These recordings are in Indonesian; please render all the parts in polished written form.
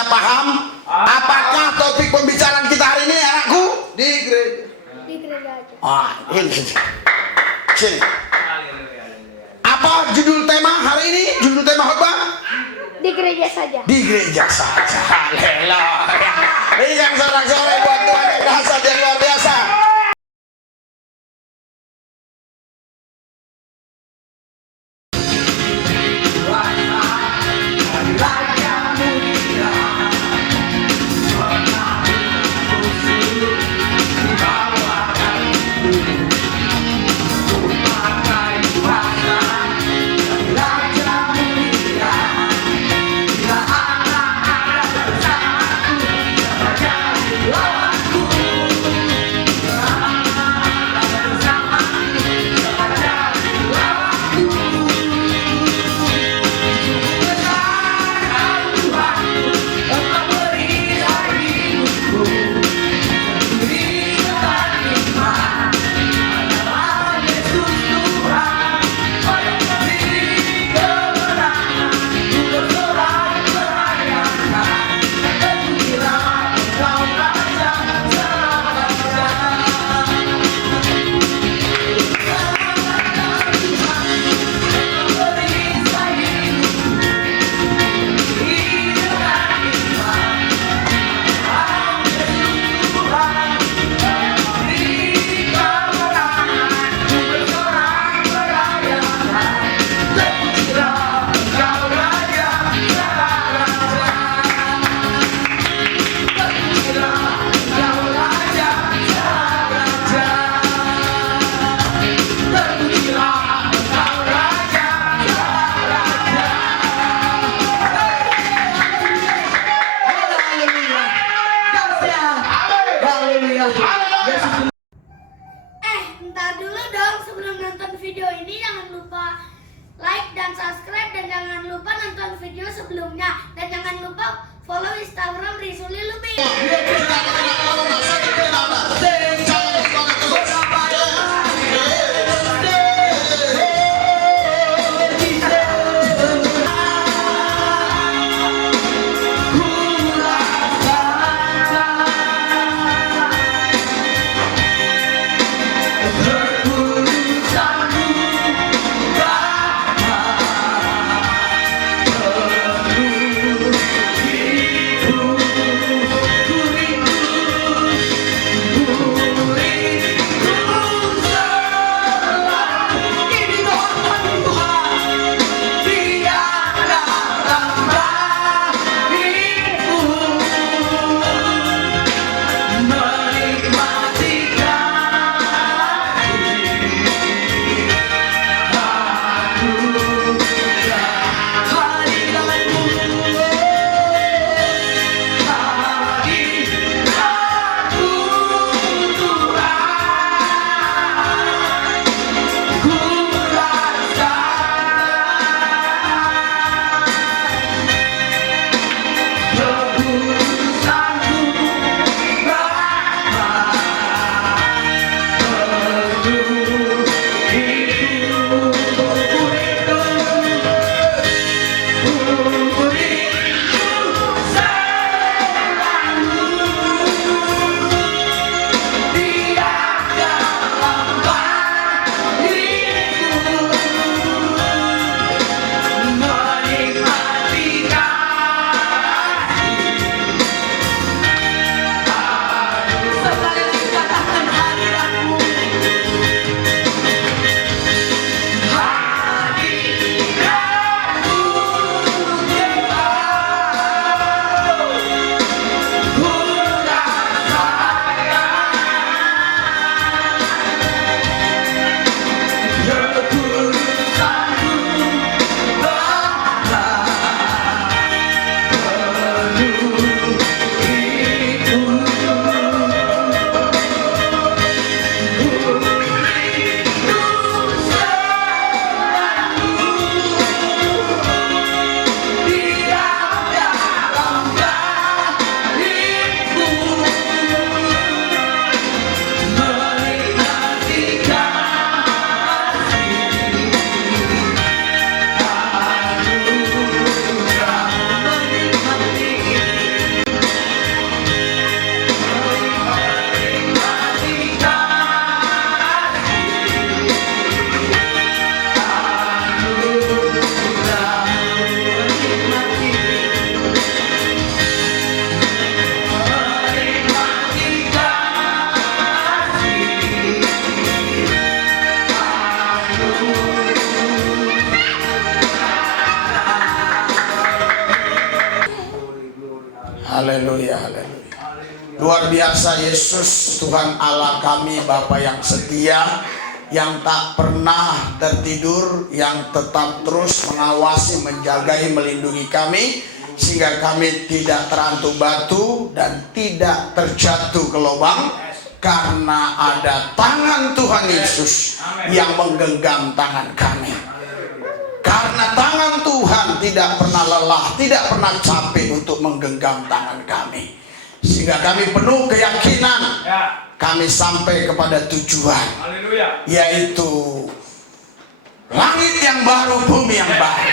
sudah paham apakah topik pembicaraan kita hari ini, anakku? Di gereja. Di gereja aja. Ini sini. Apa judul tema hari ini? Judul tema khotbah? Di gereja saja. Di gereja saja. Haleluya. Ini yang sorak-sorai buat Tuhan yang dahsyat yang luar biasa. Ntar dulu dong, sebelum nonton video ini jangan lupa like dan subscribe, dan jangan lupa nonton video sebelumnya, dan jangan lupa follow Instagram Risuli Lubi. Haleluya, haleluya. Luar biasa Yesus, Tuhan Allah kami, Bapa yang setia, yang tak pernah tertidur, yang tetap terus mengawasi, menjagai, melindungi kami, sehingga kami tidak terantuk batu dan tidak terjatuh ke lubang, karena ada tangan Tuhan Yesus yang menggenggam tangan kami. Karena tangan Tuhan tidak pernah lelah, tidak pernah capek untuk menggenggam tangan kami, sehingga kami penuh keyakinan kami sampai kepada tujuan, yaitu langit yang baru, bumi yang baru.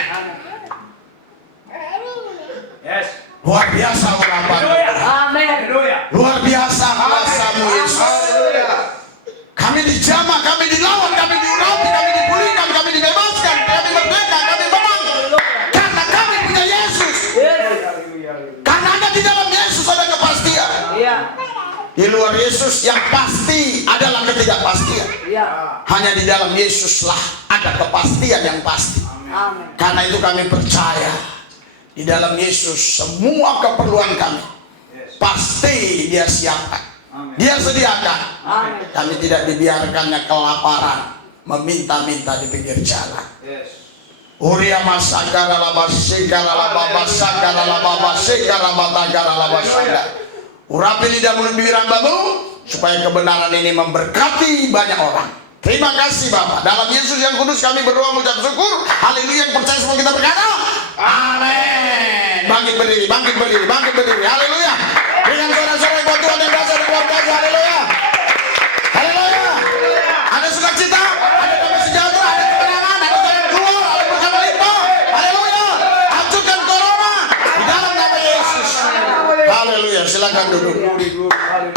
Luar biasa urapan Tuhan. Luar biasa kuasa-Mu Yesus. Kami dijamah, kami dilawan, kami diurapi, kami dipulihkan, kami dibebaskan, kami merdeka, kami menang. Karena kami punya Yesus. Karena ada di dalam Yesus ada kepastian. Di luar Yesus yang pasti adalah ketidakpastian. Hanya di dalam Yesuslah ada kepastian yang pasti. Karena itu kami percaya di dalam Yesus semua keperluan kami pasti Dia siapkan, Dia sediakan. Kami tidak dibiarkannya kelaparan, meminta-minta di pinggir jalan. Uria masakara labasikara lababasakara lababasakara labatagara labasanda. Urapi lidah mulut bibir hambamu, supaya kebenaran ini memberkati banyak orang. Terima kasih Bapak. Dalam Yesus yang kudus kami berdoa mengucap syukur. Haleluya. Yang percaya semua kita berkata amin. Bangkit berdiri, bangkit berdiri, bangkit berdiri. Haleluya. Dengan suara-suara buat Tuhan yang dahsyat dan luar biasa. Haleluya. Haleluya. Ada sukacita, ada damai sejahtera, ada kemenangan, ada jalan keluar, ada berkat limpah. Haleluya. Hancurkan corona di dalam nama Yesus. Haleluya. Silakan duduk.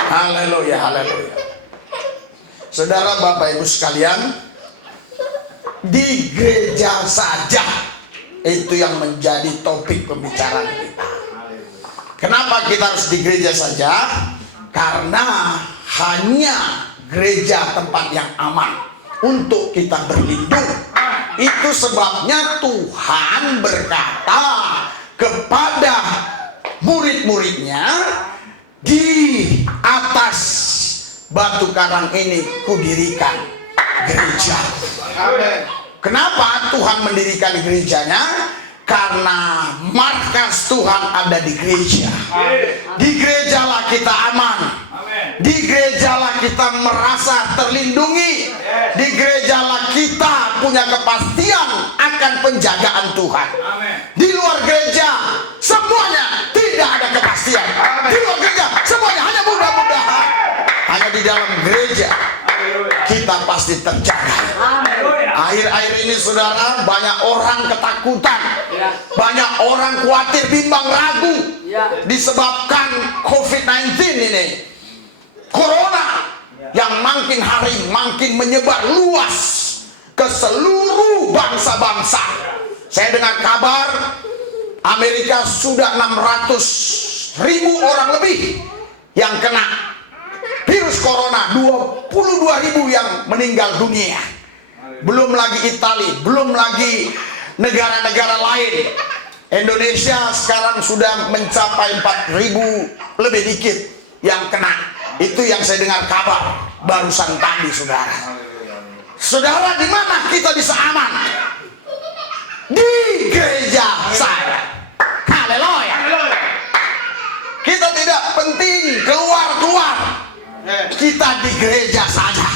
Haleluya, haleluya. Saudara, Bapak Ibu sekalian, di gereja saja itu yang menjadi topik pembicaraan kita. Kenapa kita harus di gereja saja? Karena hanya gereja tempat yang aman untuk kita berlindung. Itu sebabnya Tuhan berkata kepada murid-muridnya, di atas batu karang ini kudirikan gereja. Kenapa Tuhan mendirikan gerejanya? Karena markas Tuhan ada di gereja. Di gerejalah kita aman. Di gerejalah kita merasa terlindungi. Di gerejalah kita punya kepastian akan penjagaan Tuhan. Di luar gereja semuanya tidak ada kepastian. Di luar gereja semuanya hanya mudah-mudahan. Hanya di dalam gereja kita pasti terjaga. Akhir-akhir ini saudara, banyak orang ketakutan, banyak orang khawatir, bimbang, ragu, disebabkan COVID-19 ini, Corona yang makin hari makin menyebar luas ke seluruh bangsa-bangsa. Saya dengar kabar Amerika sudah 600.000 orang lebih yang kena virus corona, 22.000 yang meninggal dunia. Belum lagi Italia, belum lagi negara-negara lain. Indonesia sekarang sudah mencapai 4.000 lebih dikit yang kena. Itu yang saya dengar kabar barusan tadi, saudara. Saudara, di mana kita bisa aman? Di gereja saya. Haleluya. Kita tidak penting keluar-keluar. Kita di gereja saja.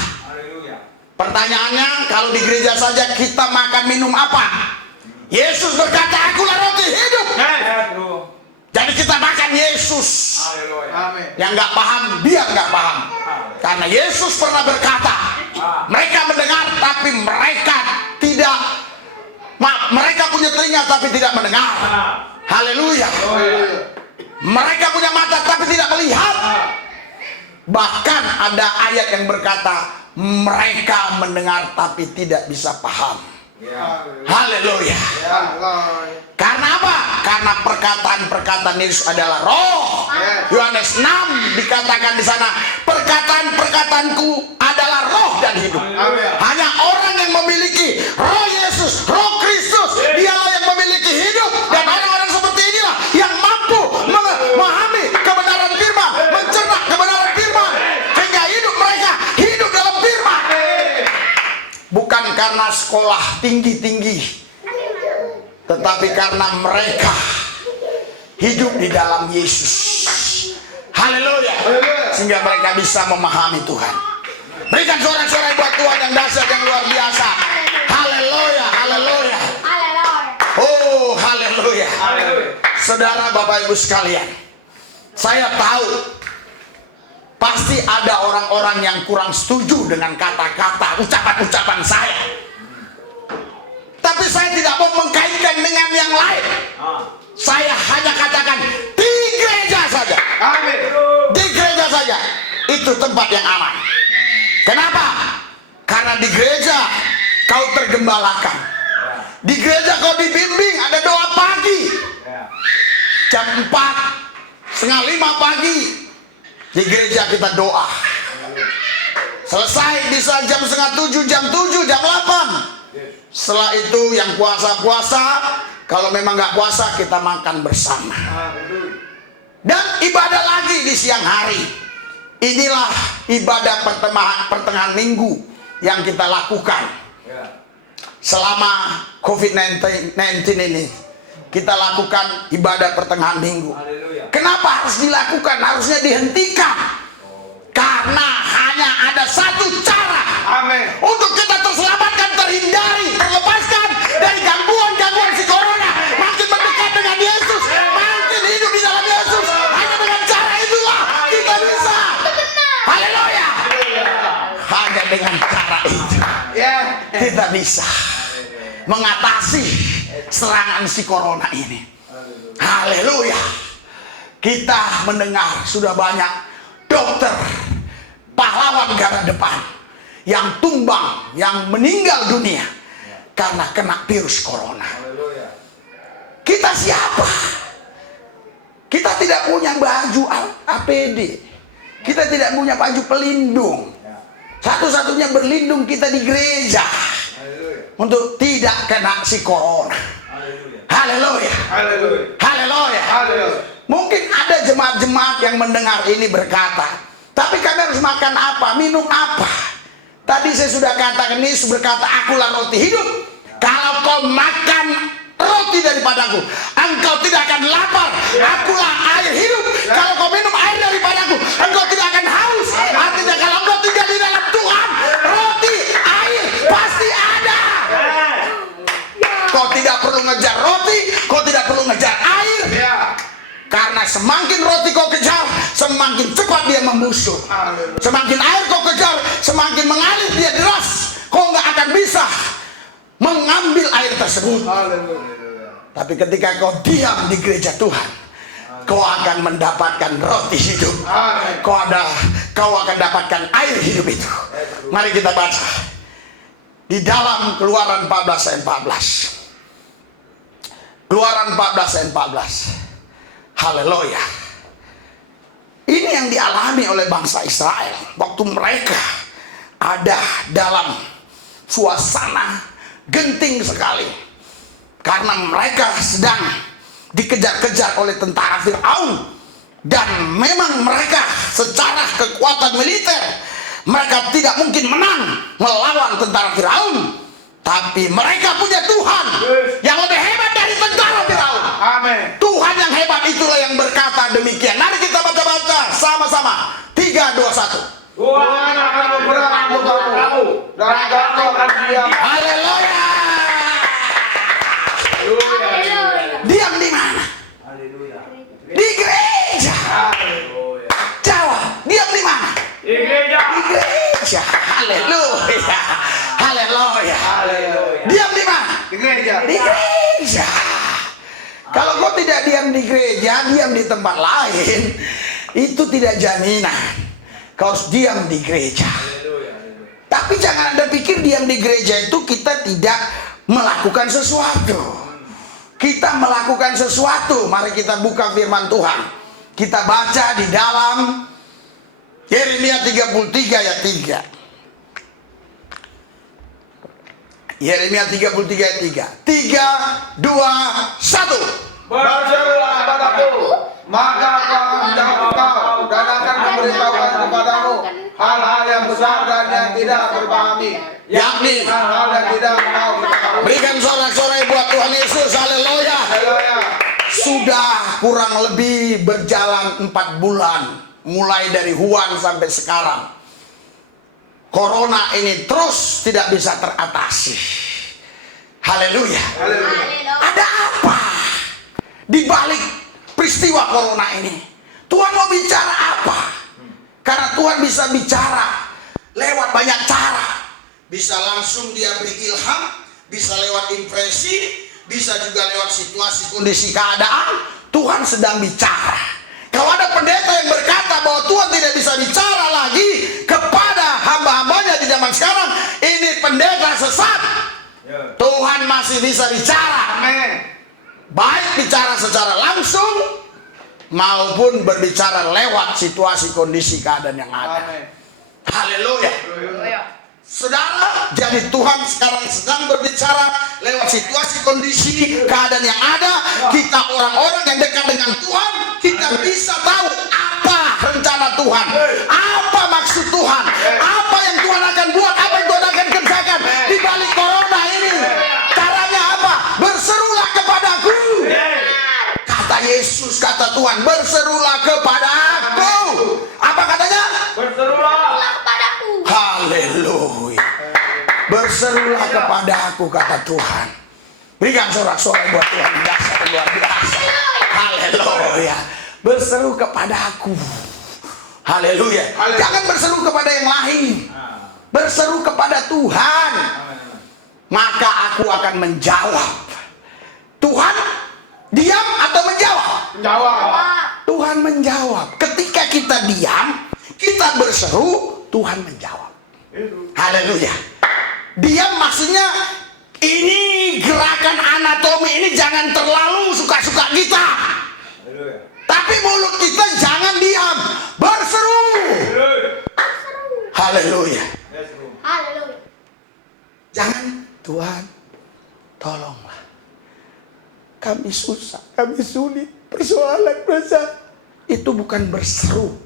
Pertanyaannya, kalau di gereja saja kita makan minum apa? Yesus berkata, akulah roti hidup. Jadi kita makan Yesus. Yang nggak paham, biar nggak paham. Karena Yesus pernah berkata, mereka mendengar tapi mereka tidak, mereka punya telinga tapi tidak mendengar. Haleluya. Mereka punya mata tapi tidak melihat. Bahkan ada ayat yang berkata, mereka mendengar tapi tidak bisa paham. Haleluya. Karena apa? Karena perkataan-perkataan Yesus adalah roh. Yohanes 6 dikatakan di sana, perkataan-perkataanku adalah roh dan hidup. Hanya orang yang memiliki roh Yesus, roh Kristus, dialah yang memiliki hidup. Dan orang-orang seperti inilah yang mampu memahami sekolah tinggi-tinggi, tetapi karena mereka hidup di dalam Yesus. Haleluya. Sehingga mereka bisa memahami Tuhan. Berikan sorak-sorai buat Tuhan yang dahsyat, yang luar biasa. Haleluya, haleluya. Oh, haleluya. Saudara, Bapak Ibu sekalian, saya tahu pasti ada orang-orang yang kurang setuju dengan kata-kata, ucapan-ucapan saya. Tapi saya tidak mau mengkaitkan dengan yang lain. Saya hanya katakan di gereja saja. Amin. Di gereja saja. Itu tempat yang aman. Kenapa? Karena di gereja kau tergembalakan. Di gereja kau dibimbing, ada doa pagi. Jam 4, setengah 5 pagi. Di gereja kita doa. Selesai bisa jam setengah 7, jam 7, jam 8. Setelah itu yang puasa-puasa, kalau memang nggak puasa kita makan bersama. Dan ibadah lagi di siang hari. Inilah ibadah pertengahan minggu yang kita lakukan selama COVID-19 ini. Kita lakukan ibadah pertengahan minggu. Kenapa harus dilakukan? Harusnya dihentikan. Karena hanya ada satu cara untuk kita terselamatkan, terhindari, terlepaskan dari gangguan-gangguan si corona. Makin mendekat dengan Yesus, makin hidup di dalam Yesus. Hanya dengan cara itulah kita bisa. Haleluya. Hanya dengan cara itu kita bisa mengatasi serangan si corona ini. Haleluya. Kita mendengar sudah banyak dokter, pahlawan garda depan yang tumbang, yang meninggal dunia karena kena virus corona. Kita siapa? Kita tidak punya baju APD. Kita tidak punya baju pelindung. Satu-satunya berlindung kita di gereja untuk tidak kena si corona. Haleluya. Haleluya. Mungkin ada jemaat-jemaat yang mendengar ini berkata, tapi kami harus makan apa, minum apa? Tadi saya sudah katakan, Yesus berkata, akulah roti hidup. Kalau kau makan roti daripadaku, engkau tidak akan lapar. Akulah air hidup. Kalau kau minum air daripadaku, engkau tidak akan haus. Artinya kalau engkau tinggal di dalam Tuhan, roti, air pasti ada. Kau tidak perlu ngejar roti, kau tidak perlu ngejar air. Karena semakin roti kau kejar, semakin cepat dia membusuk. Semakin air kau kejar, semakin mengalir dia deras. Kau nggak akan bisa mengambil air tersebut. Tapi ketika kau diam di gereja Tuhan, kau akan mendapatkan roti hidup. Kau akan dapatkan air hidup itu. Mari kita baca di dalam Keluaran 14 ayat 14. Keluaran 14 ayat 14. Haleluya. Ini yang dialami oleh bangsa Israel waktu mereka ada dalam suasana genting sekali, karena mereka sedang dikejar-kejar oleh tentara Firaun. Dan memang mereka secara kekuatan militer mereka tidak mungkin menang melawan tentara Firaun. Tapi mereka punya Tuhan yang lebih hebat dari tentara Firaun. Amin. Tuhan yang hebat itulah yang berkata demikian. Mari kita baca-baca sama-sama. 3, 2, 1. Tuhan akan memerangi kamu dan kamu akan diam. Haleluya. Diam di mana? Di gereja. Jawab, diam di mana? Di gereja. Di gereja. Haleluya. Haleluya. Diam di mana? Di gereja. Di gereja. Kalau kau tidak diam di gereja, diam di tempat lain, itu tidak jaminan. Kau harus diam di gereja. Tapi jangan Anda pikir diam di gereja itu kita tidak melakukan sesuatu. Kita melakukan sesuatu. Mari kita buka firman Tuhan. Kita baca di dalam Yeremia 33 ayat 3. Yeremia 33 ayat 3. 3, 2, 1. Berserulah padaku, maka aku akan menjawab engkau dan akan memberitahukan kepadamu hal-hal yang besar dan yang tidak berpahami, yakni hal-hal yang tidak kau Berikan sorak-sorai buat Tuhan Yesus. Haleluya. Haleluya. Sudah kurang lebih berjalan 4 bulan, mulai dari Wuhan sampai sekarang. Corona ini terus tidak bisa teratasi. Haleluya. Haleluya. Ada apa di balik peristiwa corona ini? Tuhan mau bicara apa? Karena Tuhan bisa bicara lewat banyak cara. Bisa langsung dia beri ilham, bisa lewat impresi, bisa juga lewat situasi kondisi keadaan. Tuhan sedang bicara. Kalau ada pendeta yang berkata bahwa Tuhan tidak bisa bicara lagi kepada hamba-hambanya di zaman sekarang, ini pendeta sesat. Tuhan masih bisa bicara. Amin. Baik bicara secara langsung maupun berbicara lewat situasi kondisi keadaan yang ada. Amin. Haleluya. Haleluya. Saudara, jadi Tuhan sekarang sedang berbicara lewat situasi kondisi keadaan yang ada. Kita orang-orang yang dekat dengan Tuhan, kita bisa tahu apa rencana Tuhan, apa maksud Tuhan, apa yang Tuhan akan buat, apa yang Tuhan akan kerjakan di balik corona ini. Caranya apa? Berserulah kepadaku. Kata Yesus, kata Tuhan, berserulah kepadaku. Apa katanya? Berserulah. Kepadaku. Haleluya. Berserulah kepada aku, kata Tuhan. Berikan sorak-sorai buat Tuhan. Dasar luar biasa. Haleluya. Berseru kepada aku. Haleluya. Jangan berseru kepada yang lain. Berseru kepada Tuhan. Maka aku akan menjawab. Tuhan diam atau menjawab? Menjawab. Tuhan menjawab. Ketika kita diam, kita berseru, Tuhan menjawab. Haleluya. Diam maksudnya ini gerakan anatomi ini jangan terlalu suka-suka kita. Tapi mulut kita jangan diam, berseru. Haleluya. Haleluya. Jangan, Tuhan tolonglah. Kami susah, kami sulit, persoalan besar. Itu bukan berseru.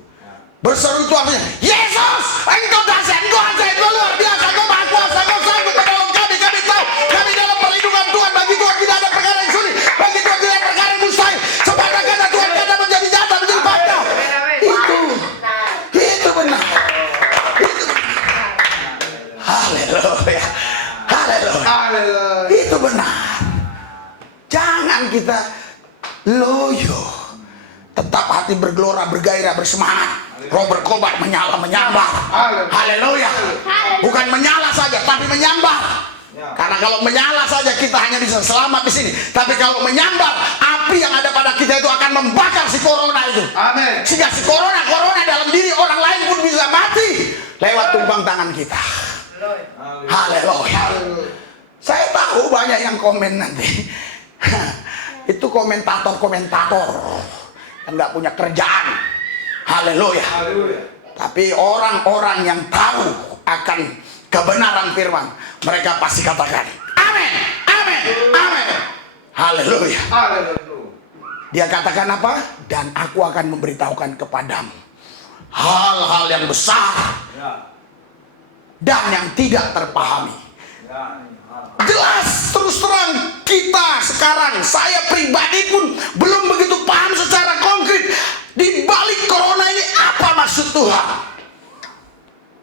Berseru itu artinya, Yesus, engkau dahsyat, engkau ajaib, engkau luar biasa, engkau maha kuasa, engkau sanggup menolong kami tahu, kami dalam perlindungan Tuhan, bagi Tuhan tidak ada perkara yang sulit, bagi Tuhan tidak ada perkara yang mustahil, sepanjang kata Tuhan kata menjadi nyata, menjadi fakta. Itu benar. Itu benar. Haleluya. Haleluya. Haleluya. Itu benar. Jangan kita loyo. Tetap hati bergelora, bergairah, bersemangat. Roh berkobar, menyala, menyambar. Haleluya. Bukan menyala saja, tapi menyambar. Karena kalau menyala saja kita hanya bisa selamat di sini. Tapi kalau menyambar, api yang ada pada kita itu akan membakar si corona itu. Amin. Sehingga si corona dalam diri orang lain pun bisa mati lewat tumpang tangan kita. Haleluya. Saya tahu banyak yang komen nanti. Itu komentator-komentator yang nggak punya kerjaan. Haleluya. Tapi orang-orang yang tahu akan kebenaran firman, mereka pasti katakan amin, amin, amin. Haleluya. Dia katakan apa? Dan aku akan memberitahukan kepadamu hal-hal yang besar dan yang tidak terpahami. Jelas, terus terang kita sekarang, saya pribadi pun belum begitu paham secara konkret di balik corona ini apa maksud Tuhan.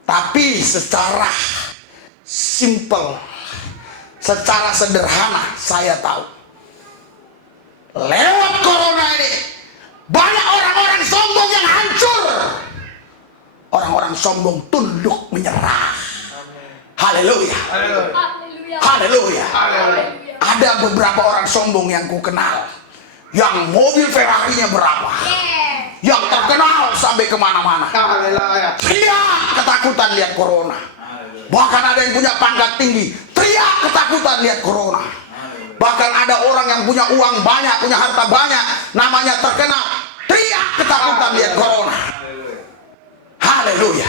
Tapi secara simple, secara sederhana saya tahu. Lewat corona ini banyak orang-orang sombong yang hancur. Orang-orang sombong tunduk menyerah. Haleluya. Haleluya. Ada beberapa orang sombong yang ku kenal, yang mobil Ferrari-nya berapa, yang terkenal sampai kemana-mana. Teriak ketakutan lihat corona. Bahkan ada yang punya pangkat tinggi, teriak ketakutan lihat corona. Bahkan ada orang yang punya uang banyak, punya harta banyak, namanya terkenal, teriak ketakutan lihat corona. Haleluya.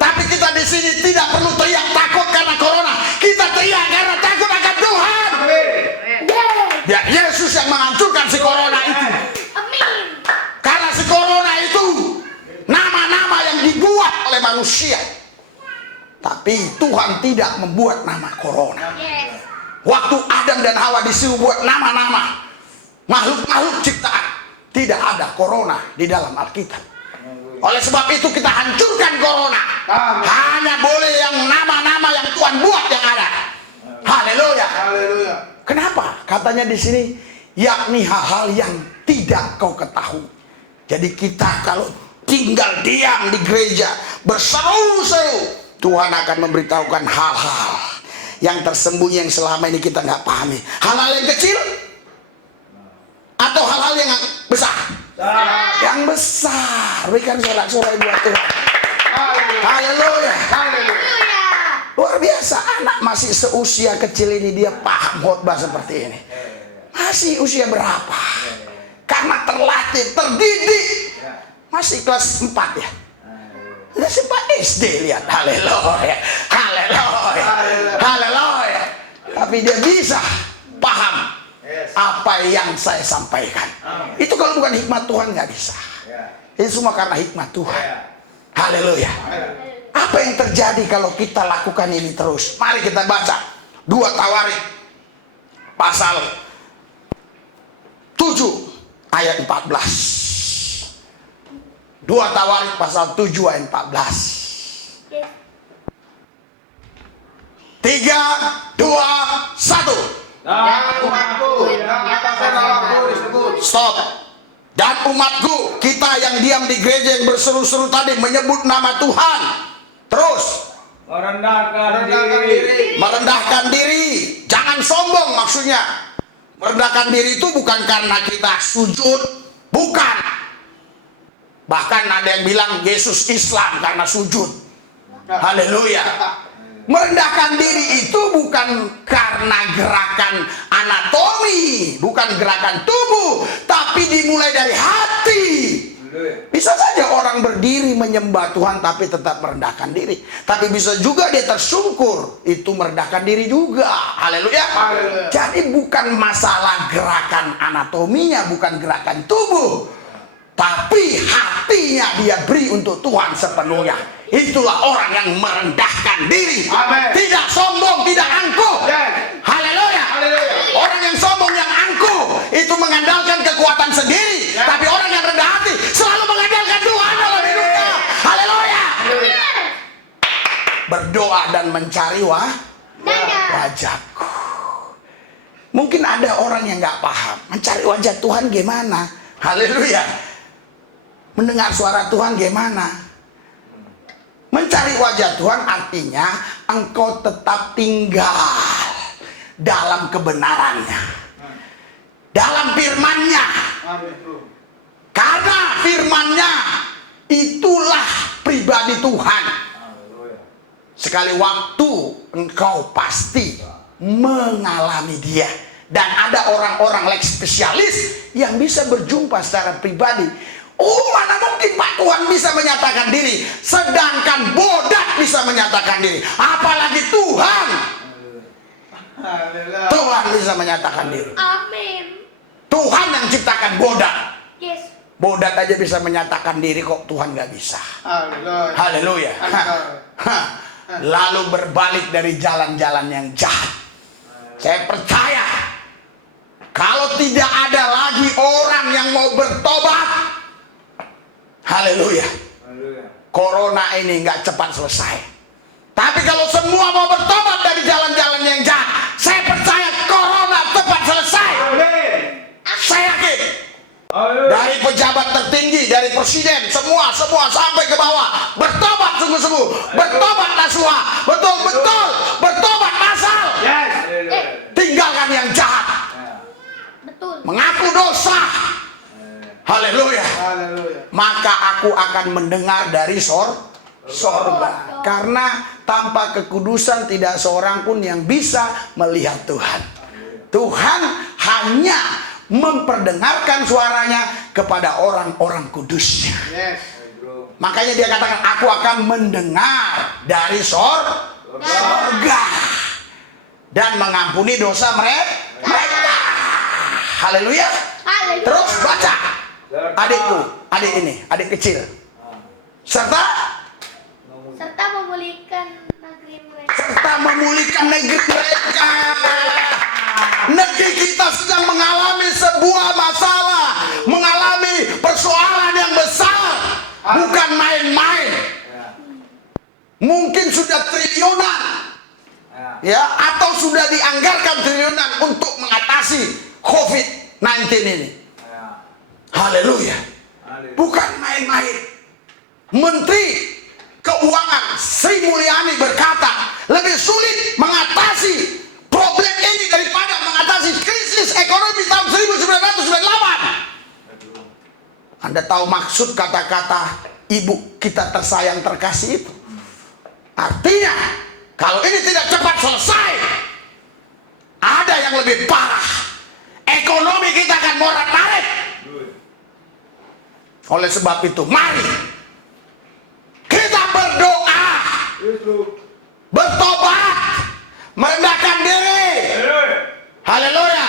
Tapi kita di sini tidak perlu teriak takut karena corona. Kita teriak karena takut akan Tuhan. Ya, Yesus yang menghancurkan si corona itu. Karena si corona itu nama-nama yang dibuat oleh manusia. Tapi Tuhan tidak membuat nama corona. Waktu Adam dan Hawa disuruh buat nama-nama makhluk-makhluk ciptaan, tidak ada corona di dalam Alkitab. Oleh sebab itu kita hancurkan corona. Hanya boleh yang nama-nama yang Tuhan buat yang ada. Haleluya. Haleluya. Kenapa? Katanya di sini, yakni hal-hal yang tidak kau ketahui. Jadi kita kalau tinggal diam di gereja berseru-seru, Tuhan akan memberitahukan hal-hal yang tersembunyi yang selama ini kita nggak pahami. Hal-hal yang kecil atau hal-hal yang besar? Yang besar. Berikan sorak-sorai buat Tuhan. Haleluya. Haleluya. Luar biasa, anak masih seusia kecil ini dia paham khotbah seperti ini. Masih usia berapa? Karena terlatih, terdidik. Masih kelas 4 ya. Kelas 4 SD, lihat. Haleluya. Haleluya. Haleluya. Tapi dia bisa paham apa yang saya sampaikan. Itu kalau bukan hikmat Tuhan nggak bisa. Itu semua karena hikmat Tuhan. Haleluya. Apa yang terjadi kalau kita lakukan ini terus? Mari kita baca 2 Tawarik pasal 7 ayat 14. 2 Tawarik pasal 7 ayat 14. 3, 2, 1. Dan umatku yang atas namaku disebut. Stop. Dan umatku, kita yang diam di gereja yang berseru-seru tadi menyebut nama Tuhan. Terus Merendahkan diri. merendahkan diri. Jangan sombong maksudnya. Merendahkan diri itu bukan karena kita sujud, bukan. Bahkan ada yang bilang Yesus Islam karena sujud. Haleluya. Merendahkan diri itu bukan karena gerakan anatomi, bukan gerakan tubuh, tapi dimulai dari hati. Bisa saja orang berdiri menyembah Tuhan tapi tetap merendahkan diri. Tapi bisa juga dia tersungkur, itu merendahkan diri juga. Haleluya. Jadi bukan masalah gerakan anatominya, bukan gerakan tubuh, tapi hatinya dia beri untuk Tuhan sepenuhnya. Itulah orang yang merendahkan diri. Amen. Tidak sombong, tidak angkuh. Haleluya. Orang yang sombong, yang angkuh, itu mengandalkan kekuatan sendiri. Tapi orang yang rendah hati selalu mengandalkan Tuhan dalam hidupnya. Haleluya. Berdoa dan mencari wajahku. Mungkin ada orang yang nggak paham. Mencari wajah Tuhan gimana? Haleluya. Mendengar suara Tuhan gimana? Mencari wajah Tuhan artinya engkau tetap tinggal dalam kebenarannya, dalam firman-Nya. Karena firman-Nya itulah pribadi Tuhan. Sekali waktu engkau pasti mengalami dia. Dan ada orang-orang like spesialis yang bisa berjumpa secara pribadi. Oh, mana mungkin Pak Tuhan bisa menyatakan diri, sedangkan bodat bisa menyatakan diri, apalagi Tuhan. Tuhan bisa menyatakan diri. Amin. Tuhan yang ciptakan bodat. Yes. Bodat aja bisa menyatakan diri, kok Tuhan nggak bisa. Haleluya. Lalu berbalik dari jalan-jalan yang jahat. Saya percaya kalau tidak ada lagi orang yang mau bertobat, haleluya, corona ini nggak cepat selesai. Tapi kalau semua mau bertobat dari jalan-jalan yang jahat, saya percaya corona cepat selesai. Saya yakin. Dari pejabat tertinggi, dari presiden, semua sampai ke bawah bertobat sungguh-sungguh, bertobat nasuha, betul-betul bertobat massal. Tinggalkan yang jahat, Betul. mengaku dosa. Haleluya. Maka aku akan mendengar dari sorga. Karena tanpa kekudusan tidak seorang pun yang bisa melihat Tuhan. Tuhan hanya memperdengarkan suaranya kepada orang-orang kudusnya. Makanya dia katakan, aku akan mendengar dari sorga dan mengampuni dosa mereka. Haleluya. Terus baca. Adikku, adik ini, adik kecil. Serta memulihkan negeri mereka. memulihkan negeri mereka. Negeri kita sedang mengalami sebuah masalah, mengalami persoalan yang besar, bukan main-main. Mungkin sudah triliunan, ya, atau sudah dianggarkan triliunan untuk mengatasi COVID-19 ini. Haleluya. Bukan main-main. Menteri Keuangan Sri Mulyani berkata, lebih sulit mengatasi problem ini daripada mengatasi krisis ekonomi tahun 1998. Anda tahu maksud kata-kata ibu kita tersayang terkasih itu? Artinya, kalau ini tidak cepat selesai, ada yang lebih parah. Ekonomi kita akan morat-marit. Oleh sebab itu, mari kita berdoa, bertobat, merendahkan diri. Haleluya.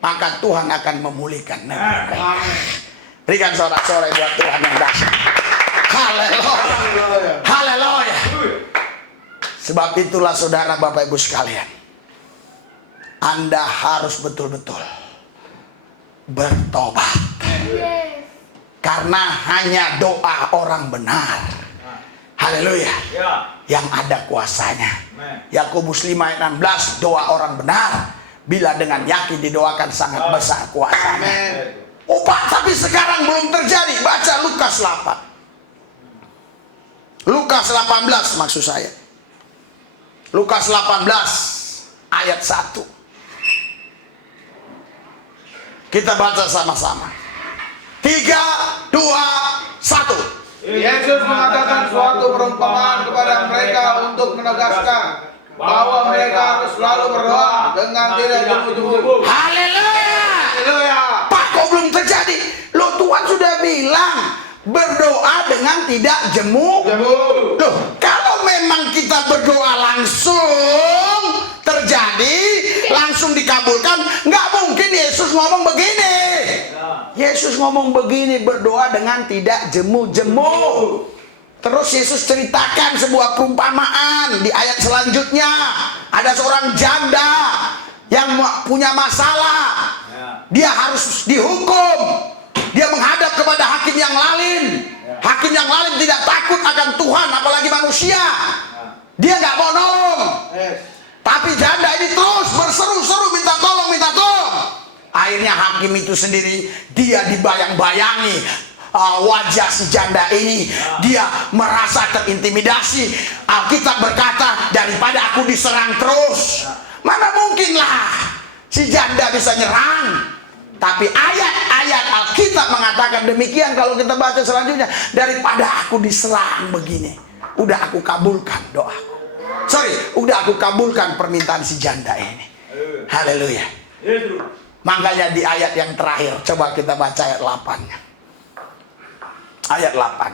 Maka Tuhan akan memulihkan negeri. Berikan sorak-sorai buat Tuhan yang dahsyat. Haleluya. Haleluya. Sebab itulah saudara Bapak Ibu sekalian, Anda harus betul-betul bertobat. Karena hanya doa orang benar, haleluya, yang ada kuasanya. Yakobus 5 ayat 16, doa orang benar bila dengan yakin didoakan sangat besar kuasanya. Oh Pak, tapi sekarang belum terjadi. Baca Lukas 8. Lukas 18 maksud saya. Lukas 18 ayat 1. Kita baca sama-sama. 3, 2, 1. Yesus mengatakan suatu perumpamaan kepada mereka untuk menegaskan bahwa mereka harus selalu berdoa dengan tidak jemu-jemu. Haleluya. Haleluya. Pak, kok belum terjadi? Loh, Tuhan sudah bilang berdoa dengan tidak jemu-jemu. Loh, kalau memang kita berdoa langsung terjadi, langsung dikabulkan, nggak mungkin Yesus ngomong begini. Yesus ngomong begini, berdoa dengan tidak jemu-jemu. Terus Yesus ceritakan sebuah perumpamaan di ayat selanjutnya. Ada seorang janda yang punya masalah. Dia harus dihukum. Dia menghadap kepada hakim yang lalim. Hakim yang lalim tidak takut akan Tuhan, apalagi manusia. Dia nggak mau nolong. Tapi janda ini terus berseru-seru minta tolong, minta tolong. Akhirnya hakim itu sendiri, dia dibayang-bayangi wajah si janda ini. Dia merasa terintimidasi. Alkitab berkata, daripada aku diserang terus, mana mungkinlah si janda bisa nyerang. Tapi ayat-ayat Alkitab mengatakan demikian. Kalau kita baca selanjutnya, daripada aku diserang begini, udah aku kabulkan doaku. Udah aku kabulkan permintaan si janda ini. Haleluya. Makanya di ayat yang terakhir, coba kita baca ayat 8-nya. Ayat 8.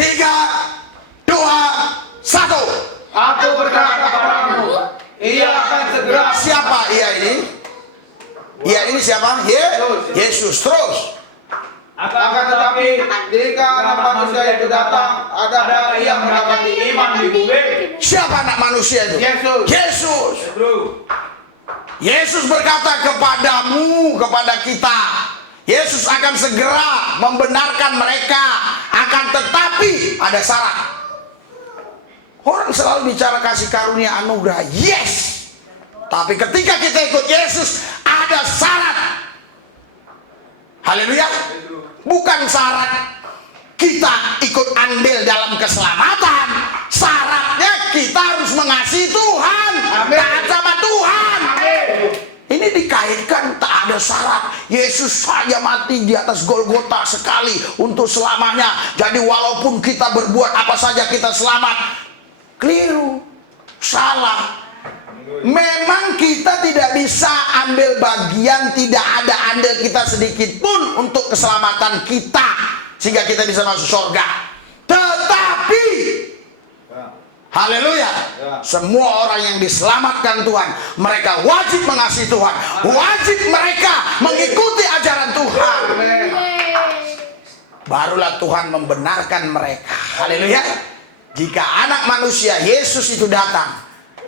3, 2, 1. Aku berkata kepadamu, ia akan segera. Siapa ia ini? Ia ini siapa? Yesus. Terus. Akan tetapi jika anak manusia itu datang, adakah ia mendapati iman di bumi? Siapa anak manusia itu? Yesus. Yesus berkata kepadamu, kepada kita, Yesus akan segera membenarkan mereka. Akan tetapi ada syarat. Orang selalu bicara kasih karunia anugerah, yes. Tapi ketika kita ikut Yesus, ada syarat. Haleluya. Bukan syarat kita ikut andil dalam keselamatan. Syaratnya kita harus mengasihi Tuhan, taat sama Tuhan. Ini dikaitkan, tak ada syarat. Yesus saja mati di atas Golgota sekali untuk selamanya. Jadi walaupun kita berbuat apa saja kita selamat. Keliru, salah. Memang kita tidak bisa ambil bagian, tidak ada andil kita sedikit pun untuk keselamatan kita, sehingga kita bisa masuk surga. Tetapi haleluya, semua orang yang diselamatkan Tuhan, mereka wajib mengasihi Tuhan, wajib mereka mengikuti ajaran Tuhan. Barulah Tuhan membenarkan mereka. Haleluya. Jika anak manusia Yesus itu datang,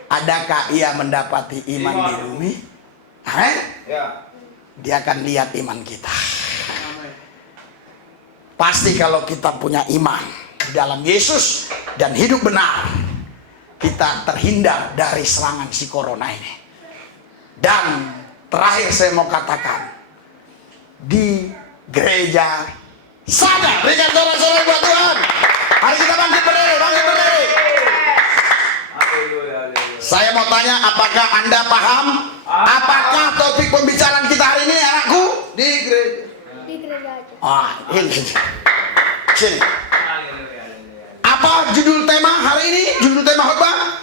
Adakah ia mendapati iman di bumi? Ya. Dia akan lihat iman kita. Pasti kalau kita punya iman di dalam Yesus dan hidup benar, kita terhindar dari serangan si corona ini. Dan terakhir saya mau katakan, di gereja saja. Berikan sorak-sorai buat Tuhan. Mari kita bangkit berdiri, bangkit berdiri. Saya mau tanya, apakah Anda paham? Apakah topik pembicaraan kita hari ini, anakku? Di gereja. Di gereja aja. Ini. Sini. Apa judul tema hari ini? Judul tema khotbah?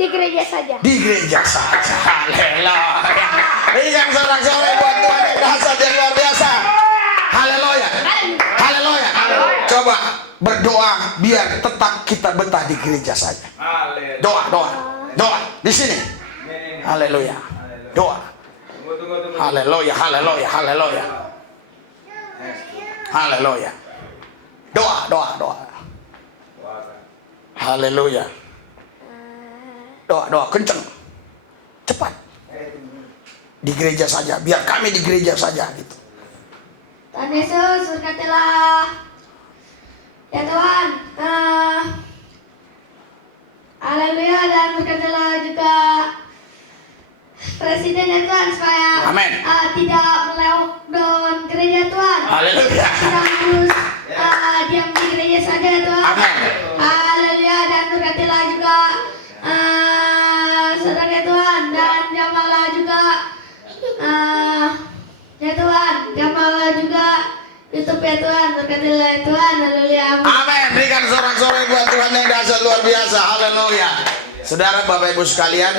Di gereja saja. Di gereja saja. Haleluya. Berikan sorak-sorai buat Tuhan yang dahsyat yang luar biasa. Haleluya. Haleluya. Coba berdoa biar tetap kita betah di gereja saja. Doa, doa, doa di sini. Haleluya. Doa. Haleluya, haleluya, haleluya. Haleluya. Doa, doa, doa. Haleluya. Doa, doa kenceng. Cepat. Di gereja saja, biar kami di gereja saja gitu. Tuhan Yesus, berkatilah. Ya Tuhan, haleluya, dan berkatilah juga Presiden ya Tuhan, supaya Amin. tidak melewat gereja Tuhan. Haleluya. Kita harus diam di gereja saja Tuhan. Amin. Haleluya, dan berkatilah juga saudara Tuhan dan Jamala juga. Ya Tuhan, Jamala juga YouTube ya Tuhan, berkatilah ya Tuhan. Haleluya. Amin. Berikan sorak-sorai buat Tuhan yang dahsyat luar biasa. Haleluya. Saudara, Bapak Ibu sekalian,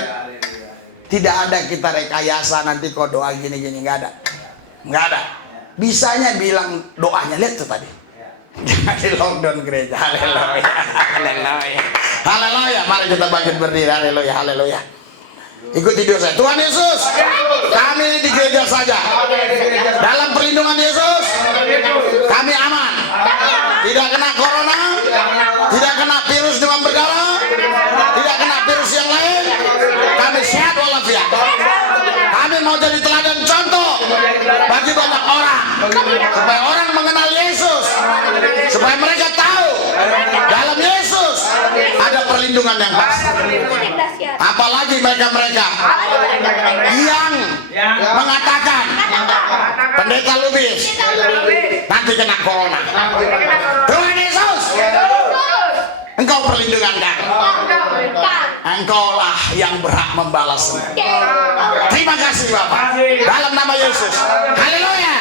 tidak ada kita rekayasa nanti kok doa gini-gini, nggak ada. Nggak ada. Bisanya bilang doanya, lihat tuh tadi. Jangan di lockdown gereja. Haleluya. Haleluya. Haleluya. Mari kita bangkit berdiri. Haleluya. Haleluya. Ikuti doa saya. Tuhan Yesus, kami di gereja saja. Dalam perlindungan Yesus, kami aman. Tidak kena corona, tidak kena virus demam berdarah, tidak kena virus yang lain. Kami sehat walafiat. Kami mau jadi teladan contoh bagi banyak orang, supaya orang mengenal Yesus, supaya mereka tahu dalam Yesus ada perlindungan yang pasti. Apalagi mereka-mereka yang mengatakan pendeta Lubis nanti kena corona. Tuhan Yesus, Engkau perlindungan kami. Engkaulah yang berhak membalas. Terima kasih Bapak. Dalam nama Yesus. Haleluya.